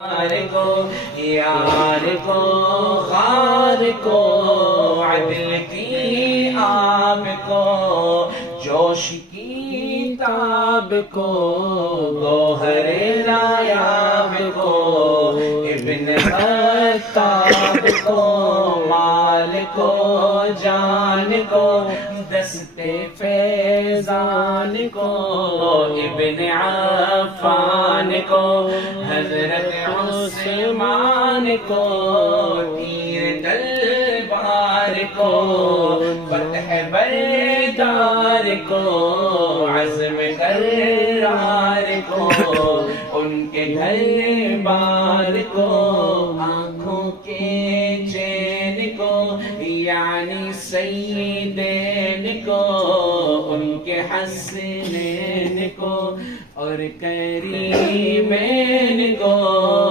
یار کو خار کو عدل کی آب کو جوش کی تاب کو گوہر نایاب کو ابن خطاب کو مال کو جان کو دستے فیضان کو ابن عفان کو حضرت عثمان کو تیر تلوار کو فتح بیدار کو عزم قرار کو ان کے گھر بار کو آنکھوں کے چین کو یعنی سیدین کو ان کے حسنین کو اور کریمین کو